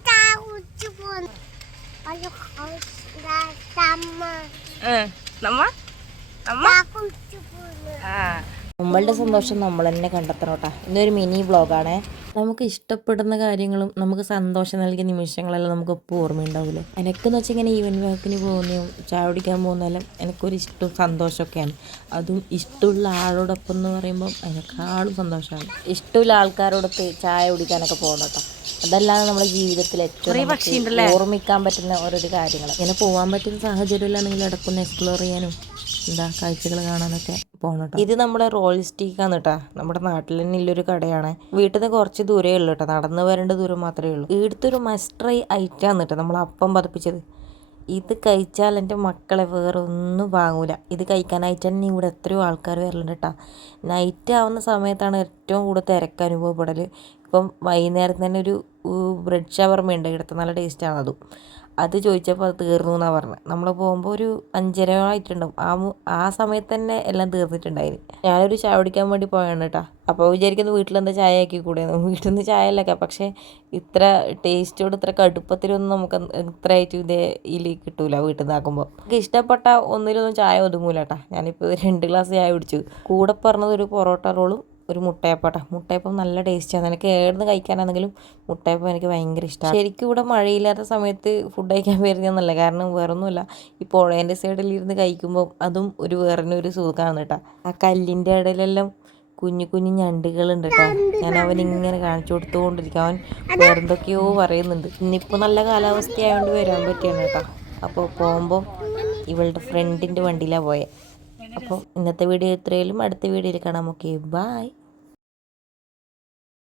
ചായ കുടിച്ചു നമ്മളുടെ സന്തോഷം നമ്മൾ തന്നെ കണ്ടെത്തണം കേട്ടോ. ഇന്നൊരു മിനി വ്ളോഗാണേ. നമുക്ക് ഇഷ്ടപ്പെടുന്ന കാര്യങ്ങളും നമുക്ക് സന്തോഷം നൽകിയ നിമിഷങ്ങളെല്ലാം നമുക്ക് എപ്പോൾ ഓർമ്മയുണ്ടാവില്ലേ എനിക്കെന്ന് വെച്ചാൽ ഇങ്ങനെ ഈവൻ വാക്കിന് പോകുന്നതും ചായ കുടിക്കാൻ പോകുന്നതെല്ലാം എനിക്കൊരു ഇഷ്ടവും സന്തോഷമൊക്കെയാണ്. അതും ഇഷ്ടമുള്ള ആളോടൊപ്പം എന്ന് പറയുമ്പം അതിനേക്കാളും സന്തോഷമാണ്. ഇഷ്ടമുള്ള ആൾക്കാരോടൊത്ത് ചായ കുടിക്കാനൊക്കെ പോകണം കേട്ടോ. അതല്ലാതെ നമ്മുടെ ജീവിതത്തിൽ ഏറ്റവും ഓർമ്മിക്കാൻ പറ്റുന്ന ഓരോരോ കാര്യങ്ങൾ ഇങ്ങനെ പോകാൻ പറ്റുന്ന സാഹചര്യമില്ലാണെങ്കിൽ ഇടക്കൊന്ന് എക്സ്പ്ലോർ ചെയ്യാനും എന്താ കാഴ്ചകൾ കാണാനൊക്കെ പോകണം ഇത് നമ്മുടെ റോൾ സ്റ്റീക്കാണ് കേട്ടോ നമ്മുടെ നാട്ടിൽ തന്നെ ഉള്ളൊരു കടയാണ്. വീട്ടിൽ നിന്ന് കുറച്ച് ദൂരേ ഉള്ളൂ കേട്ടോ നടന്ന് വരേണ്ട ദൂരം മാത്രമേ ഉള്ളൂ. ഇവിടുത്തെ ഒരു മസ്റ്റർ ഐറ്റാണ് കേട്ടോ നമ്മൾ അപ്പം പതിപ്പിച്ചത്. ഇത് കഴിച്ചാൽ എന്റെ മക്കളെ വേറെ ഒന്നും വാങ്ങൂല. ഇത് കഴിക്കാനായിട്ട് തന്നെ ഇവിടെ എത്രയോ ആൾക്കാർ വരലുണ്ട് കേട്ടോ നൈറ്റ് ആവുന്ന സമയത്താണ് ഏറ്റവും കൂടുതൽ തിരക്ക് അനുഭവപ്പെടൽ ഇപ്പം വൈകുന്നേരം തന്നെ ഒരു ബ്രെഡ് ഷവർമ ഉണ്ട്. ഇവിടുത്തെ നല്ല ടേസ്റ്റാണ് അതും. അത് ചോദിച്ചപ്പോൾ അത് തീർന്നു എന്നാണ് പറഞ്ഞത് നമ്മൾ പോകുമ്പോൾ ഒരു അഞ്ചര ആ ആ സമയത്ത് തന്നെ എല്ലാം തീർന്നിട്ടുണ്ടായിരുന്നു ഞാനൊരു ചായ കുടിക്കാൻ വേണ്ടി പോയാണ് കേട്ടോ അപ്പോൾ വിചാരിക്കുന്നു വീട്ടിലെന്താ ചായ ആക്കി കൂടെ? വീട്ടിൽ നിന്ന് ചായ അല്ലൊക്കെ പക്ഷേ ഇത്ര ടേസ്റ്റോട് ഇത്ര കടുപ്പത്തിലൊന്നും നമുക്ക് ഇത്രയായിട്ട് ഇതേ ഇതിൽ കിട്ടൂല വീട്ടിൽ നിന്ന് ആക്കുമ്പോൾ എനിക്ക് ഇഷ്ടപ്പെട്ട ഒന്നിലൊന്നും ചായ ഒതുങ്ങൂല കേട്ടോ ഞാനിപ്പോൾ രണ്ട് ഗ്ലാസ് ചായ കുടിച്ചു. കൂടെ പറഞ്ഞത് ഒരു പൊറോട്ട റോളും ഒരു മുട്ടയപ്പാട്ട. മുട്ടയപ്പം നല്ല ടേസ്റ്റാണ് എനിക്ക് ഏടുന്ന് കഴിക്കാനാണെങ്കിലും മുട്ടയപ്പം എനിക്ക് ഭയങ്കര ഇഷ്ടമാണ് ശരിക്കും ഇവിടെ മഴയില്ലാത്ത സമയത്ത് ഫുഡ് കഴിക്കാൻ വരുന്നതെന്നല്ല കാരണം വേറൊന്നുമില്ല. ഈ പുഴേന്റെ സൈഡിലിരുന്ന് കഴിക്കുമ്പോൾ അതും ഒരു വേറെ ഒരു സുഖമാണ് കേട്ടോ. ആ കല്ലിന്റെ ഇടയിലെല്ലാം കുഞ്ഞു കുഞ്ഞു ഞണ്ടുകളുണ്ട് കേട്ടോ. ഞാൻ അവൻ ഇങ്ങനെ കാണിച്ചു കൊടുത്തുകൊണ്ടിരിക്കും. അവൻ വേറെന്തൊക്കെയോ പറയുന്നുണ്ട്. ഇന്നിപ്പോൾ നല്ല കാലാവസ്ഥയായതുകൊണ്ട് വരാൻ പറ്റിയാണ് കേട്ടോ. അപ്പോൾ പോകുമ്പോൾ ഇവളുടെ ഫ്രണ്ടിന്റെ വണ്ടിയിലാണ് പോയത് അപ്പോൾ ഇന്നത്തെ വീഡിയോ ഇത്രയും അടുത്ത വീഡിയോയിൽ കാണാം. Okay bye